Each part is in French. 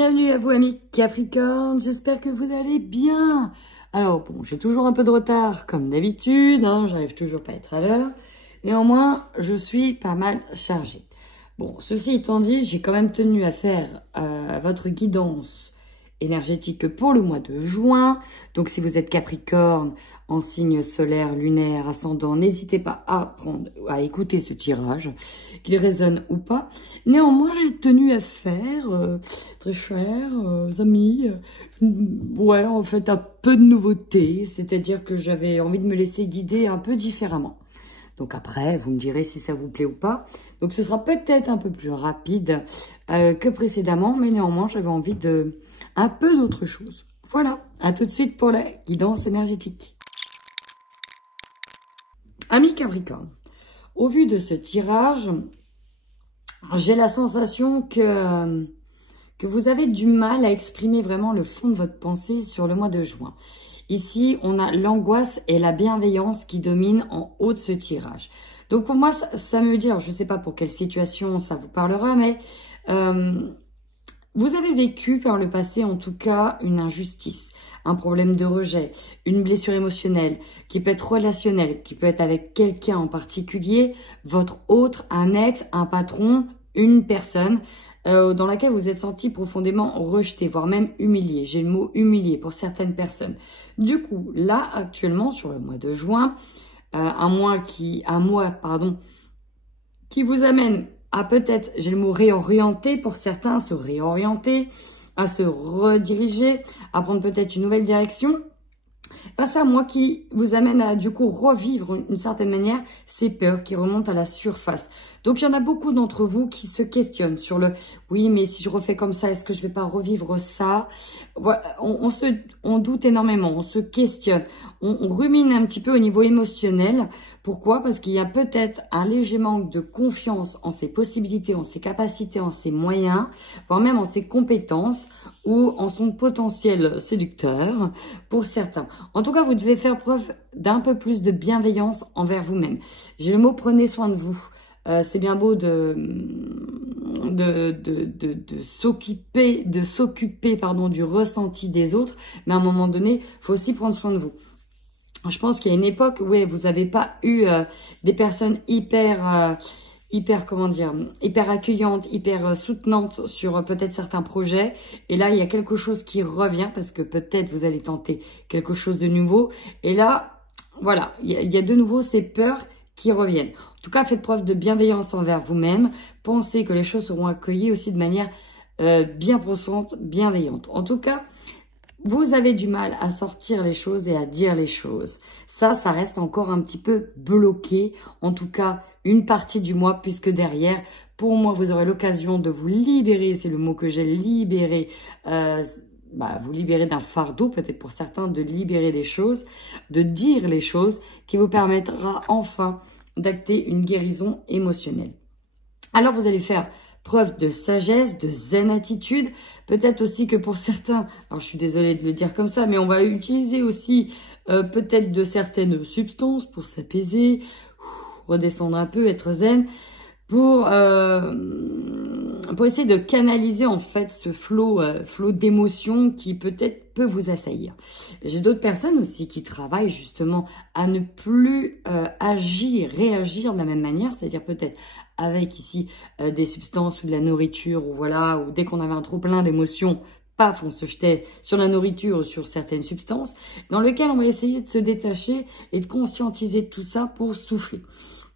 Bienvenue à vous amis Capricorne, j'espère que vous allez bien. Alors bon, j'ai toujours un peu de retard comme d'habitude, j'arrive toujours pas à être à l'heure. Néanmoins, je suis pas mal chargée. Bon, ceci étant dit, j'ai quand même tenu à faire votre guidance énergétique pour le mois de juin. Donc si vous êtes Capricorne, en signe solaire, lunaire, ascendant, n'hésitez pas à écouter ce tirage, qu'il résonne ou pas. Néanmoins, j'ai tenu à faire, très chers amis, ouais, en fait, un peu de nouveauté, c'est-à-dire que j'avais envie de me laisser guider un peu différemment. Donc après, vous me direz si ça vous plaît ou pas. Donc ce sera peut-être un peu plus rapide que précédemment, mais néanmoins, j'avais envie de un peu d'autre chose. Voilà, à tout de suite pour la guidance énergétique. Amis Capricorne, au vu de ce tirage, j'ai la sensation que vous avez du mal à exprimer vraiment le fond de votre pensée sur le mois de juin. Ici, on a l'angoisse et la bienveillance qui dominent en haut de ce tirage. Donc pour moi, ça me dit, alors je ne sais pas pour quelle situation ça vous parlera, mais vous avez vécu par le passé en tout cas une injustice, un problème de rejet, une blessure émotionnelle qui peut être relationnelle, qui peut être avec quelqu'un en particulier, votre autre, un ex, un patron, une personne dans laquelle vous êtes senti profondément rejeté, voire même humilié. J'ai le mot humilié pour certaines personnes. Du coup, là, actuellement, sur le mois de juin, un mois qui vous amène à peut-être, j'ai le mot réorienter pour certains, se réorienter, à se rediriger, à prendre peut-être une nouvelle direction. Face à moi qui vous amène à du coup revivre d'une certaine manière ces peurs qui remontent à la surface. Donc il y en a beaucoup d'entre vous qui se questionnent sur le oui mais si je refais comme ça est-ce que je vais pas revivre ça? Voilà, on doute énormément, on se questionne, on rumine un petit peu au niveau émotionnel. Pourquoi? Parce qu'il y a peut-être un léger manque de confiance en ses possibilités, en ses capacités, en ses moyens, voire même en ses compétences ou en son potentiel séducteur pour certains. En tout cas, vous devez faire preuve d'un peu plus de bienveillance envers vous-même. J'ai le mot prenez soin de vous. C'est bien beau de s'occuper du ressenti des autres, mais à un moment donné, il faut aussi prendre soin de vous. Je pense qu'il y a une époque où vous n'avez pas eu des personnes hyper accueillantes, hyper soutenantes sur peut-être certains projets. Et là, il y a quelque chose qui revient parce que peut-être vous allez tenter quelque chose de nouveau. Et là, voilà, il y a de nouveau ces peurs qui reviennent. En tout cas, faites preuve de bienveillance envers vous-même. Pensez que les choses seront accueillies aussi de manière bien pensante, bienveillante. En tout cas, vous avez du mal à sortir les choses et à dire les choses. Ça reste encore un petit peu bloqué. En tout cas, une partie du mois, puisque derrière, pour moi, vous aurez l'occasion de vous libérer. C'est le mot que j'ai libéré. Vous libérer d'un fardeau, peut-être pour certains, de libérer des choses, de dire les choses, qui vous permettra enfin d'acter une guérison émotionnelle. Alors, vous allez faire preuve de sagesse, de zen attitude. Peut-être aussi que pour certains, alors je suis désolée de le dire comme ça, mais on va utiliser aussi peut-être de certaines substances pour s'apaiser, redescendre un peu, être zen, pour essayer de canaliser en fait ce flot d'émotions qui peut-être peut vous assaillir. J'ai d'autres personnes aussi qui travaillent justement à ne plus réagir de la même manière, c'est-à-dire peut-être avec ici des substances ou de la nourriture ou voilà, ou dès qu'on avait un trop plein d'émotions, paf, on se jetait sur la nourriture ou sur certaines substances, dans lequel on va essayer de se détacher et de conscientiser tout ça pour souffler.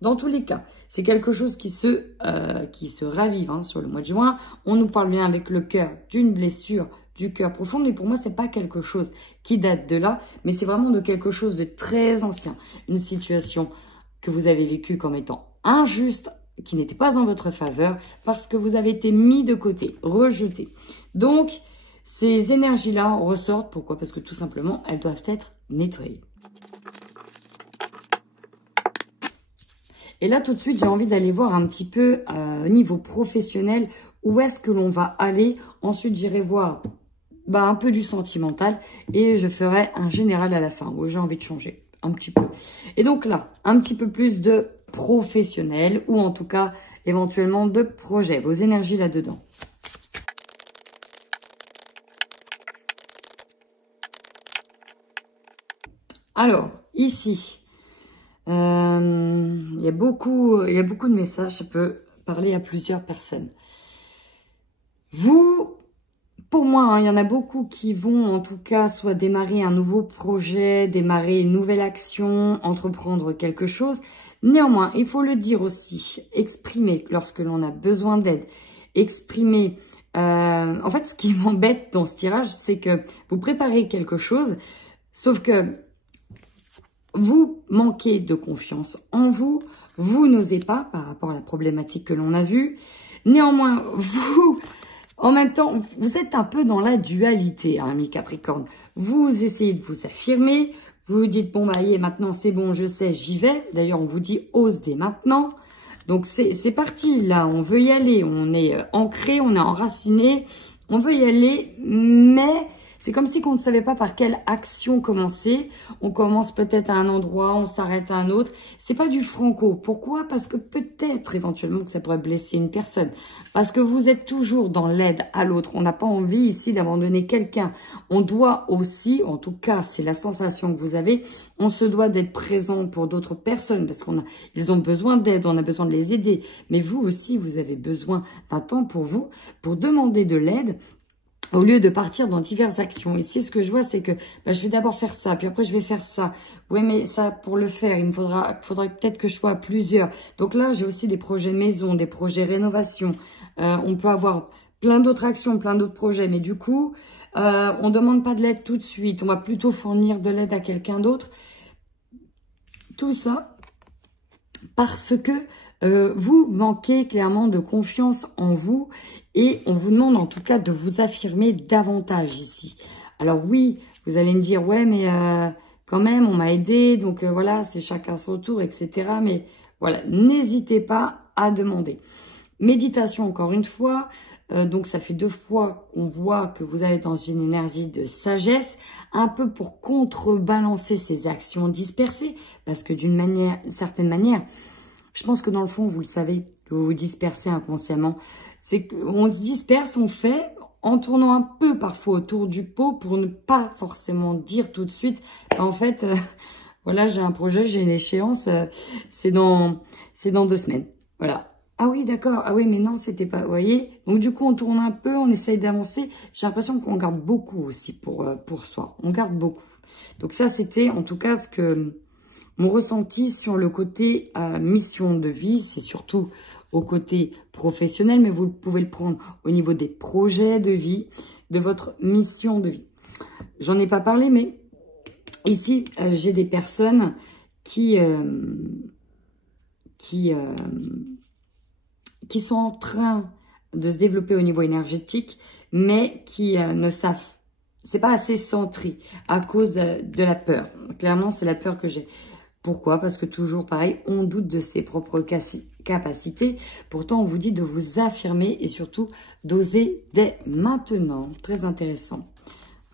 Dans tous les cas, c'est quelque chose qui se ravive sur le mois de juin. On nous parle bien avec le cœur d'une blessure du cœur profond, mais pour moi, c'est pas quelque chose qui date de là, mais c'est vraiment de quelque chose de très ancien. Une situation que vous avez vécue comme étant injuste, qui n'était pas en votre faveur, parce que vous avez été mis de côté, rejeté. Donc, ces énergies-là ressortent. Pourquoi? Parce que tout simplement, elles doivent être nettoyées. Et là, tout de suite, j'ai envie d'aller voir un petit peu au niveau professionnel où est-ce que l'on va aller. Ensuite, j'irai voir un peu du sentimental et je ferai un général à la fin où j'ai envie de changer un petit peu. Et donc là, un petit peu plus de professionnel ou en tout cas, éventuellement de projet. Vos énergies là-dedans. Alors, ici, il y a beaucoup de messages. Ça peut parler à plusieurs personnes. Vous, pour moi, hein, il y en a beaucoup qui vont en tout cas soit démarrer un nouveau projet, démarrer une nouvelle action, entreprendre quelque chose. Néanmoins, il faut le dire aussi, exprimer lorsque l'on a besoin d'aide, exprimer. En fait, ce qui m'embête dans ce tirage, c'est que vous préparez quelque chose, sauf que vous manquez de confiance en vous, vous n'osez pas par rapport à la problématique que l'on a vue. Néanmoins, vous, en même temps, vous êtes un peu dans la dualité, hein, ami Capricorne. Vous essayez de vous affirmer, vous vous dites, bon, bah, maintenant, c'est bon, je sais, j'y vais. D'ailleurs, on vous dit, ose dès maintenant. Donc, c'est parti, là, on veut y aller. On est ancré, on est enraciné, on veut y aller, mais c'est comme si on ne savait pas par quelle action commencer. On commence peut-être à un endroit, on s'arrête à un autre. C'est pas du franco. Pourquoi? Parce que peut-être éventuellement que ça pourrait blesser une personne. Parce que vous êtes toujours dans l'aide à l'autre. On n'a pas envie ici d'abandonner quelqu'un. On doit aussi, en tout cas c'est la sensation que vous avez, on se doit d'être présent pour d'autres personnes parce qu'ils ont besoin d'aide, on a besoin de les aider. Mais vous aussi, vous avez besoin d'un temps pour vous, pour demander de l'aide, au lieu de partir dans diverses actions. Ici, ce que je vois, c'est que je vais d'abord faire ça, puis après, je vais faire ça. Oui, mais ça, pour le faire, il me faudra peut-être que je sois à plusieurs. Donc là, j'ai aussi des projets maison, des projets rénovation. On peut avoir plein d'autres actions, plein d'autres projets. Mais du coup, on ne demande pas de l'aide tout de suite. On va plutôt fournir de l'aide à quelqu'un d'autre. Tout ça parce que vous manquez clairement de confiance en vous et on vous demande en tout cas de vous affirmer davantage ici. Alors oui, vous allez me dire, ouais, mais quand même, on m'a aidé, donc voilà, c'est chacun son tour, etc. Mais voilà, n'hésitez pas à demander. Méditation, encore une fois, donc ça fait 2 fois qu'on voit que vous allez dans une énergie de sagesse, un peu pour contrebalancer ces actions dispersées, parce que d'une certaine manière, je pense que dans le fond, vous le savez, que vous vous dispersez inconsciemment. C'est qu'on se disperse, on fait, en tournant un peu parfois autour du pot pour ne pas forcément dire tout de suite, en fait, voilà, j'ai un projet, j'ai une échéance, c'est dans 2 semaines. Voilà. Ah oui, d'accord. Ah oui, mais non, c'était pas... Vous voyez? Donc, du coup, on tourne un peu, on essaye d'avancer. J'ai l'impression qu'on garde beaucoup aussi pour soi. On garde beaucoup. Donc, ça, c'était en tout cas ce que... Mon ressenti sur le côté mission de vie, c'est surtout au côté professionnel, mais vous pouvez le prendre au niveau des projets de vie, de votre mission de vie. J'en ai pas parlé, mais ici, j'ai des personnes qui sont en train de se développer au niveau énergétique, mais qui ne savent, c'est pas assez centré à cause de la peur. Clairement, c'est la peur que j'ai. Pourquoi? Parce que toujours pareil, on doute de ses propres capacités. Pourtant, on vous dit de vous affirmer et surtout d'oser dès maintenant. Très intéressant.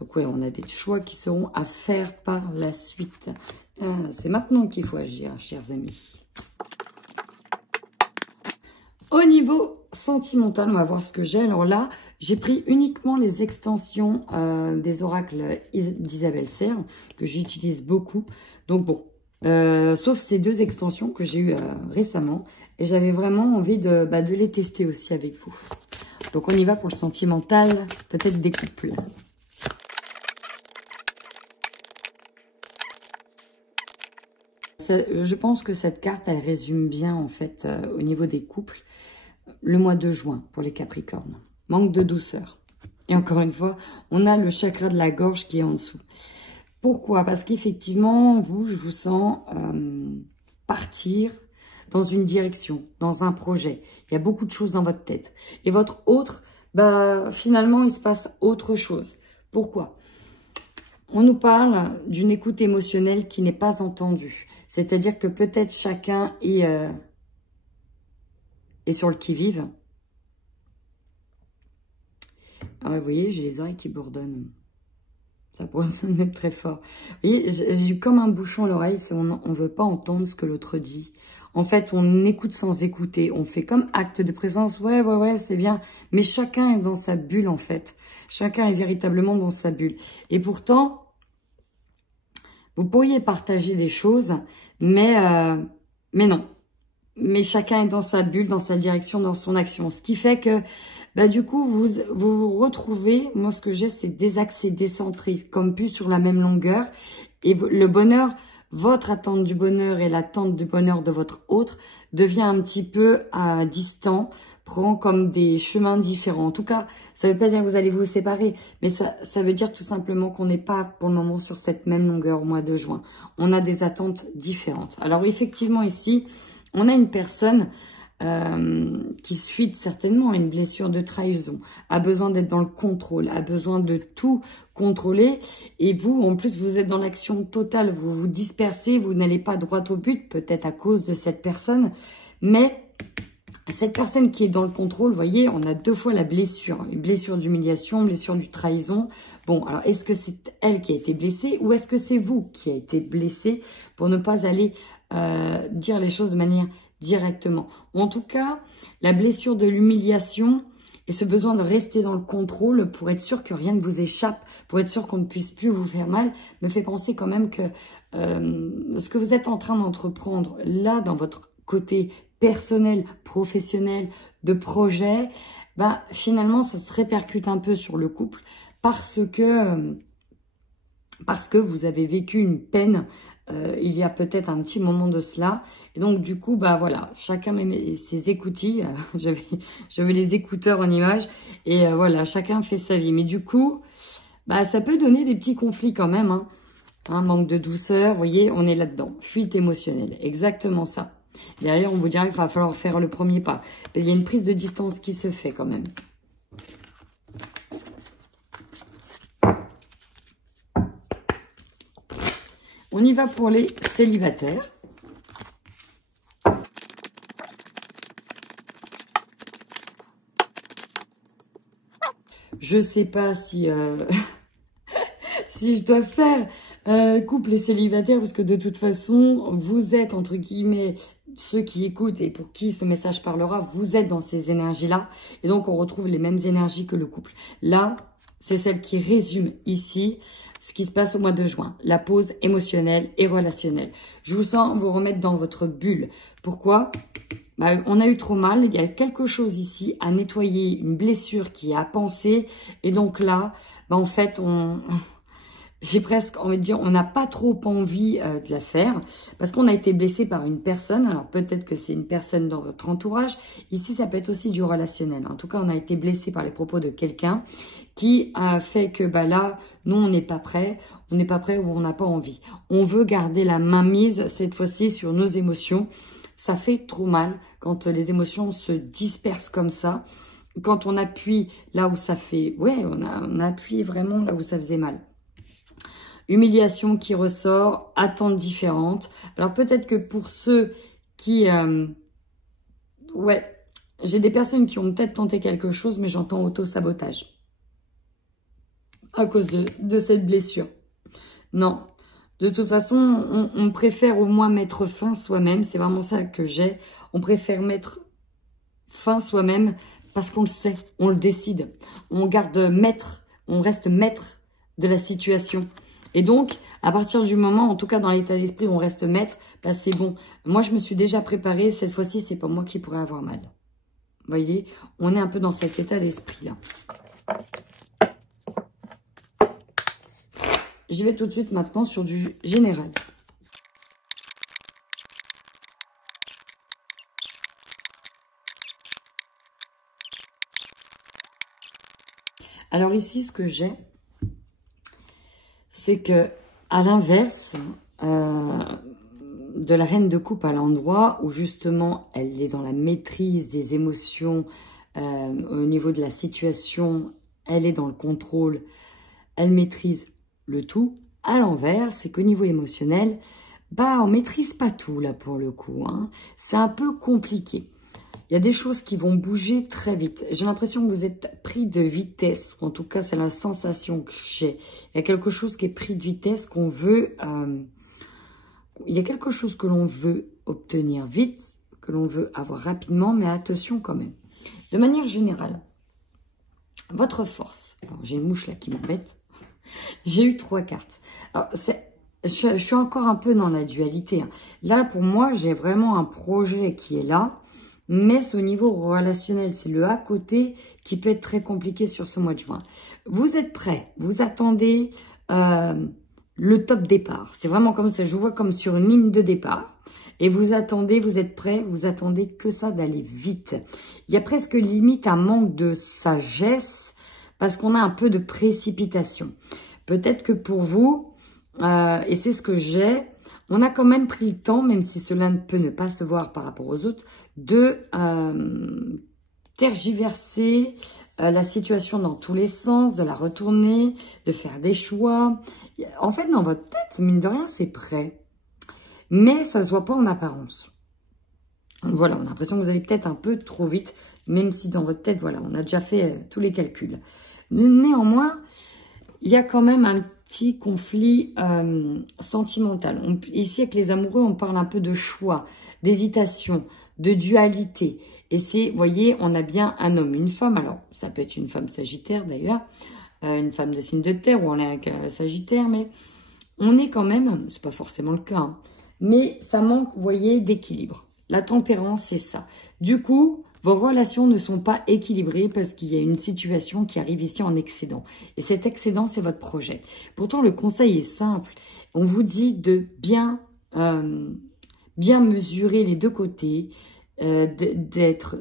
Donc oui, on a des choix qui seront à faire par la suite. C'est maintenant qu'il faut agir, chers amis. Au niveau sentimental, on va voir ce que j'ai. Alors là, j'ai pris uniquement les extensions des oracles d'Isabelle Serre, que j'utilise beaucoup. Donc bon, sauf ces 2 extensions que j'ai eues récemment. Et j'avais vraiment envie de les tester aussi avec vous. Donc on y va pour le sentimental, peut-être des couples. Je pense que cette carte, elle résume bien en fait au niveau des couples. Le mois de juin pour les Capricornes. Manque de douceur. Et encore une fois, on a le chakra de la gorge qui est en dessous. Pourquoi? Parce qu'effectivement, je vous sens partir dans une direction, dans un projet. Il y a beaucoup de choses dans votre tête. Et votre autre, finalement, il se passe autre chose. Pourquoi? On nous parle d'une écoute émotionnelle qui n'est pas entendue. C'est-à-dire que peut-être chacun est sur le qui-vive. Ah ouais, vous voyez, j'ai les oreilles qui bourdonnent. Ça pourrait se mettre très fort. Vous voyez, j'ai eu comme un bouchon à l'oreille, on ne veut pas entendre ce que l'autre dit. En fait, on écoute sans écouter. On fait comme acte de présence. Ouais, c'est bien. Mais chacun est dans sa bulle, en fait. Chacun est véritablement dans sa bulle. Et pourtant, Vous pourriez partager des choses, mais non. Mais chacun est dans sa bulle, dans sa direction, dans son action. Ce qui fait que, bah, du coup, vous retrouvez, moi ce que j'ai, c'est désaxé, décentré, comme plus sur la même longueur. Et le bonheur, votre attente du bonheur et l'attente du bonheur de votre autre devient un petit peu distant, prend comme des chemins différents. En tout cas, ça ne veut pas dire que vous allez vous séparer, mais ça veut dire tout simplement qu'on n'est pas pour le moment sur cette même longueur au mois de juin. On a des attentes différentes. Alors effectivement ici, on a une personne qui suite certainement à une blessure de trahison, a besoin d'être dans le contrôle, a besoin de tout contrôler. Et vous, en plus, vous êtes dans l'action totale, vous vous dispersez, vous n'allez pas droit au but, peut-être à cause de cette personne. Mais cette personne qui est dans le contrôle, vous voyez, on a deux fois la blessure. Une blessure d'humiliation, blessure de trahison. Bon, alors est-ce que c'est elle qui a été blessée ou est-ce que c'est vous qui a été blessé pour ne pas aller dire les choses de manière directement. En tout cas, la blessure de l'humiliation et ce besoin de rester dans le contrôle pour être sûr que rien ne vous échappe, pour être sûr qu'on ne puisse plus vous faire mal, me fait penser quand même que ce que vous êtes en train d'entreprendre là dans votre côté personnel, professionnel, de projet, bah, finalement ça se répercute un peu sur le couple parce que vous avez vécu une peine il y a peut-être un petit moment de cela. Et donc, du coup, bah voilà, chacun met ses écoutilles. J'avais les écouteurs en image. Et voilà, chacun fait sa vie. Mais du coup, bah ça peut donner des petits conflits quand même. Hein. Un manque de douceur, vous voyez, on est là-dedans. Fuite émotionnelle, exactement ça. Derrière, on vous dirait qu'il va falloir faire le premier pas. Il y a une prise de distance qui se fait quand même. On y va pour les célibataires. Je sais pas si, si je dois faire couple et célibataire, parce que de toute façon, vous êtes, entre guillemets, ceux qui écoutent et pour qui ce message parlera, vous êtes dans ces énergies-là. Et donc, on retrouve les mêmes énergies que le couple. Là, c'est celle qui résume ici ce qui se passe au mois de juin. La pause émotionnelle et relationnelle. Je vous sens vous remettre dans votre bulle. Pourquoi ? Bah, on a eu trop mal. Il y a quelque chose ici à nettoyer, une blessure qui est à penser. Et donc là, bah, en fait, j'ai presque envie de dire, on n'a pas trop envie de la faire parce qu'on a été blessé par une personne. Alors peut-être que c'est une personne dans votre entourage. Ici, ça peut être aussi du relationnel. En tout cas, on a été blessé par les propos de quelqu'un qui a fait que bah là, nous, on n'est pas prêt. On n'est pas prêt ou on n'a pas envie. On veut garder la main mise cette fois-ci sur nos émotions. Ça fait trop mal quand les émotions se dispersent comme ça. Quand on appuie là où ça fait... Ouais, on appuie vraiment là où ça faisait mal. Humiliation qui ressort, attentes différentes. Alors peut-être que pour ceux qui... ouais, j'ai des personnes qui ont peut-être tenté quelque chose, mais j'entends auto-sabotage. À cause de cette blessure. Non, de toute façon, on préfère au moins mettre fin soi-même. C'est vraiment ça que j'ai. On préfère mettre fin soi-même parce qu'on le sait, on le décide. On garde maître, on reste maître de la situation. Et donc, à partir du moment, en tout cas dans l'état d'esprit où on reste maître, bah c'est bon. Moi, je me suis déjà préparée. Cette fois-ci, c'est pas moi qui pourrais avoir mal. Vous voyez, on est un peu dans cet état d'esprit-là. Je vais tout de suite maintenant sur du général. Alors ici, ce que j'ai, c'est que à l'inverse de la reine de coupe, à l'endroit où justement elle est dans la maîtrise des émotions, au niveau de la situation, elle est dans le contrôle, elle maîtrise le tout. À l'envers, c'est qu'au niveau émotionnel, bah on maîtrise pas tout là pour le coup. Hein. C'est un peu compliqué. Il y a des choses qui vont bouger très vite. J'ai l'impression que vous êtes pris de vitesse. Ou en tout cas, c'est la sensation que j'ai. Il y a quelque chose qui est pris de vitesse, qu'on veut... il y a quelque chose que l'on veut obtenir vite, que l'on veut avoir rapidement, mais attention quand même. De manière générale, votre force... Alors, j'ai une mouche là qui m'embête. J'ai eu 3 cartes. Alors, je suis encore un peu dans la dualité. Hein. Là, pour moi, j'ai vraiment un projet qui est là. Mais c'est au niveau relationnel, c'est le à côté qui peut être très compliqué sur ce mois de juin. Vous êtes prêts, vous attendez le top départ. C'est vraiment comme ça, je vous vois comme sur une ligne de départ. Et vous attendez, vous êtes prêts, vous attendez que ça d'aller vite. Il y a presque limite un manque de sagesse parce qu'on a un peu de précipitation. Peut-être que pour vous, et c'est ce que j'ai, on a quand même pris le temps, même si cela ne peut ne pas se voir par rapport aux autres, de tergiverser la situation dans tous les sens, de la retourner, de faire des choix. En fait, dans votre tête, mine de rien, c'est prêt. Mais ça ne se voit pas en apparence. Voilà, on a l'impression que vous allez peut-être un peu trop vite, même si dans votre tête, voilà, on a déjà fait tous les calculs. Néanmoins, il y a quand même un petit conflit sentimental. Ici, avec les amoureux, on parle un peu de choix, d'hésitation, de dualité. Et c'est, vous voyez, on a bien un homme, une femme. Alors, ça peut être une femme sagittaire d'ailleurs, une femme de signe de terre, ou on est avec sagittaire, mais on est quand même, c'est pas forcément le cas, hein, mais ça manque, vous voyez, d'équilibre. La tempérance, c'est ça. Du coup, vos relations ne sont pas équilibrées parce qu'il y a une situation qui arrive ici en excédent. Et cet excédent, c'est votre projet. Pourtant, le conseil est simple. On vous dit de bien mesurer les deux côtés, d'être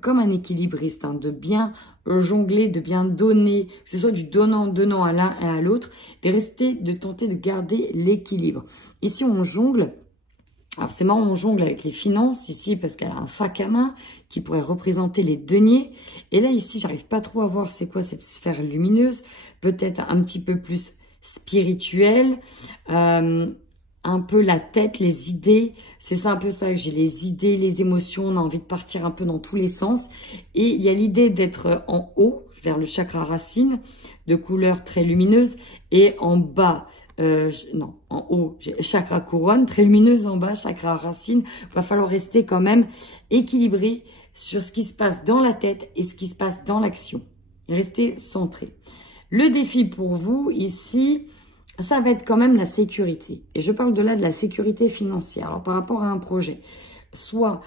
comme un équilibriste, hein, de bien jongler, de bien donner, que ce soit du donnant à l'un et à l'autre, de tenter de garder l'équilibre. Ici, on jongle. Alors, c'est marrant, on jongle avec les finances ici parce qu'elle a un sac à main qui pourrait représenter les deniers. Et là, ici, j'arrive pas trop à voir c'est quoi cette sphère lumineuse. Peut-être un petit peu plus spirituelle, un peu la tête, les idées. C'est ça un peu ça, j'ai les idées, les émotions. On a envie de partir un peu dans tous les sens. Et il y a l'idée d'être en haut, vers le chakra racine, de couleur très lumineuse. Et en bas, non, en haut, j'ai chakra couronne, très lumineuse en bas, chakra racine. Il va falloir rester quand même équilibré sur ce qui se passe dans la tête et ce qui se passe dans l'action. Restez centré. Le défi pour vous ici, ça va être quand même la sécurité. Et je parle de là de la sécurité financière. Alors par rapport à un projet, soit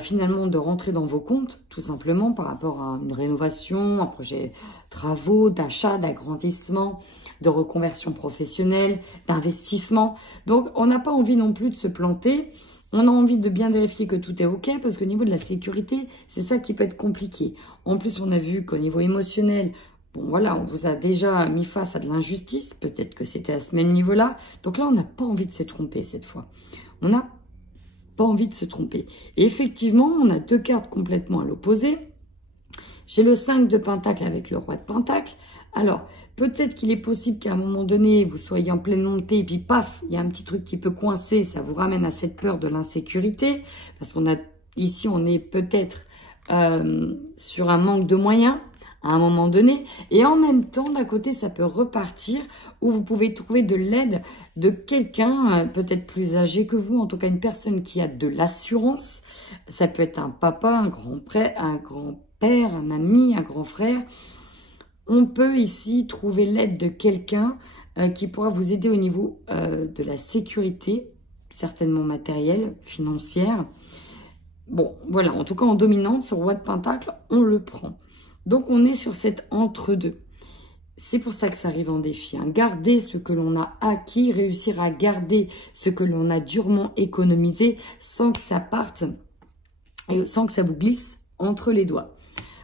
finalement de rentrer dans vos comptes, tout simplement par rapport à une rénovation, un projet travaux, d'achat, d'agrandissement, de reconversion professionnelle, d'investissement. Donc, on n'a pas envie non plus de se planter. On a envie de bien vérifier que tout est OK parce qu'au niveau de la sécurité, c'est ça qui peut être compliqué. En plus, on a vu qu'au niveau émotionnel, bon voilà, on vous a déjà mis face à de l'injustice. Peut-être que c'était à ce même niveau-là. Donc là, on n'a pas envie de se tromper cette fois. On n'a pas envie de se tromper. Et effectivement, on a deux cartes complètement à l'opposé. J'ai le 5 de Pentacle avec le Roi de Pentacle. Alors, peut-être qu'il est possible qu'à un moment donné, vous soyez en pleine montée et puis paf, il y a un petit truc qui peut coincer. Ça vous ramène à cette peur de l'insécurité. Parce qu'on a ici, on est peut-être sur un manque de moyens à un moment donné. Et en même temps, d'un côté, ça peut repartir où vous pouvez trouver de l'aide de quelqu'un peut-être plus âgé que vous, en tout cas une personne qui a de l'assurance. Ça peut être un papa, un grand-père, un ami, un grand frère. On peut ici trouver l'aide de quelqu'un qui pourra vous aider au niveau de la sécurité, certainement matérielle, financière. Bon, voilà, en tout cas en dominante, sur Roi de Pentacle, on le prend. Donc, on est sur cet entre-deux. C'est pour ça que ça arrive en défi. Hein. Garder ce que l'on a acquis, réussir à garder ce que l'on a durement économisé sans que ça parte et sans que ça vous glisse entre les doigts.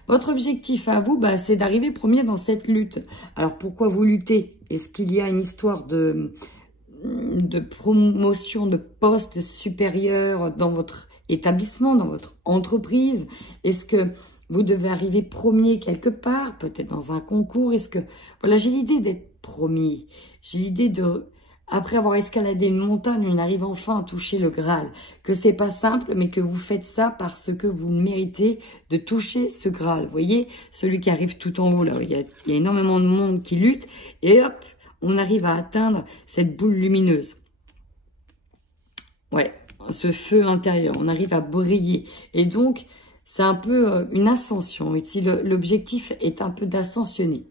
Votre objectif à vous, c'est d'arriver premier dans cette lutte. Alors, pourquoi vous luttez? Est-ce qu'il y a une histoire de promotion de poste supérieur dans votre établissement, dans votre entreprise? Est-ce que vous devez arriver premier quelque part, peut-être dans un concours? Est-ce que... Voilà, j'ai l'idée d'être premier. J'ai l'idée de... Après avoir escaladé une montagne, on arrive enfin à toucher le Graal. Que c'est pas simple, mais que vous faites ça parce que vous méritez de toucher ce Graal. Vous voyez, celui qui arrive tout en haut, là, il y a énormément de monde qui lutte. Et hop, on arrive à atteindre cette boule lumineuse. Ouais, ce feu intérieur. On arrive à briller. Et donc... c'est un peu une ascension. Ici, l'objectif est un peu d'ascensionner.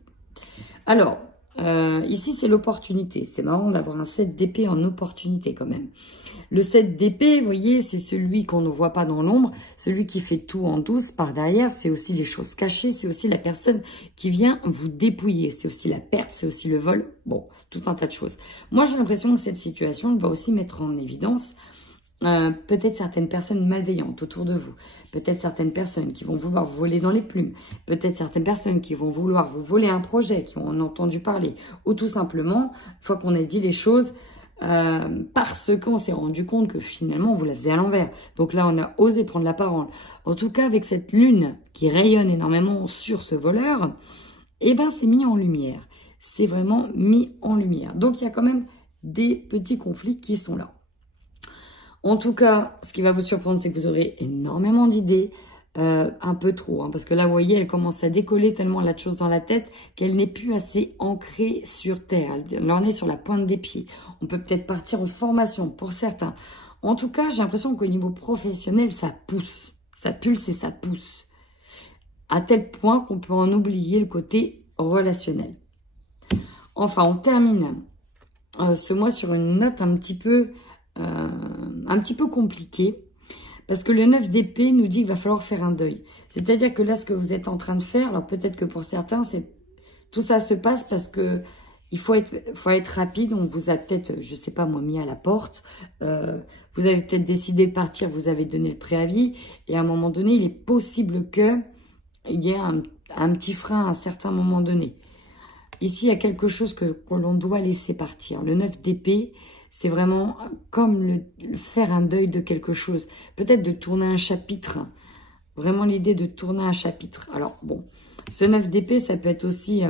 Alors, Ici, c'est l'opportunité. C'est marrant d'avoir un 7 d'épée en opportunité quand même. Le 7 d'épée, vous voyez, c'est celui qu'on ne voit pas dans l'ombre, celui qui fait tout en douce par derrière. C'est aussi les choses cachées, c'est aussi la personne qui vient vous dépouiller. C'est aussi la perte, c'est aussi le vol. Bon, tout un tas de choses. Moi, j'ai l'impression que cette situation va aussi mettre en évidence peut-être certaines personnes malveillantes autour de vous, peut-être certaines personnes qui vont vouloir vous voler dans les plumes, peut-être certaines personnes qui vont vouloir vous voler un projet, qui ont entendu parler, ou tout simplement, une fois qu'on a dit les choses, parce qu'on s'est rendu compte que finalement on vous la faisait à l'envers. Donc là, on a osé prendre la parole. En tout cas, avec cette lune qui rayonne énormément sur ce voleur, eh ben c'est mis en lumière. C'est vraiment mis en lumière. Donc il y a quand même des petits conflits qui sont là. En tout cas, ce qui va vous surprendre, c'est que vous aurez énormément d'idées, un peu trop. Hein, parce que là, vous voyez, elle commence à décoller tellement elle a de choses dans la tête qu'elle n'est plus assez ancrée sur terre. Elle en est sur la pointe des pieds. On peut peut-être partir en formation pour certains. En tout cas, j'ai l'impression qu'au niveau professionnel, ça pousse. Ça pulse et ça pousse. À tel point qu'on peut en oublier le côté relationnel. Enfin, on termine ce mois sur une note un petit peu compliqué, parce que le 9 d'épée nous dit qu'il va falloir faire un deuil. C'est-à-dire que là, ce que vous êtes en train de faire, alors peut-être que pour certains, tout ça se passe parce que il faut être rapide. On vous a peut-être, je sais pas moi, mis à la porte. Vous avez peut-être décidé de partir, vous avez donné le préavis, et à un moment donné, il est possible qu'il y ait un petit frein à un certain moment donné. Ici, il y a quelque chose que l'on doit laisser partir. Le 9 d'épée, c'est vraiment comme faire un deuil de quelque chose. Peut-être de tourner un chapitre. Vraiment l'idée de tourner un chapitre. Alors, bon, ce 9 d'épée, ça peut être aussi,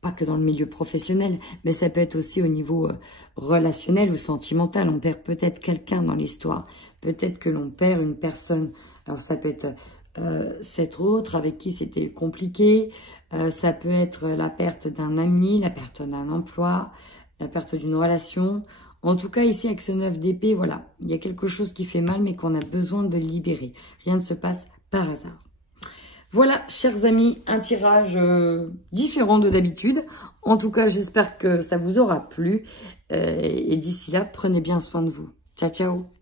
pas que dans le milieu professionnel, mais ça peut être aussi au niveau relationnel ou sentimental. On perd peut-être quelqu'un dans l'histoire. Peut-être que l'on perd une personne. Alors, ça peut être cet autre avec qui c'était compliqué. Ça peut être la perte d'un ami, la perte d'un emploi, la perte d'une relation. En tout cas, ici, avec ce 9 d'épée, voilà, il y a quelque chose qui fait mal, mais qu'on a besoin de libérer. Rien ne se passe par hasard. Voilà, chers amis, un tirage différent de d'habitude. En tout cas, j'espère que ça vous aura plu. Et d'ici là, prenez bien soin de vous. Ciao, ciao.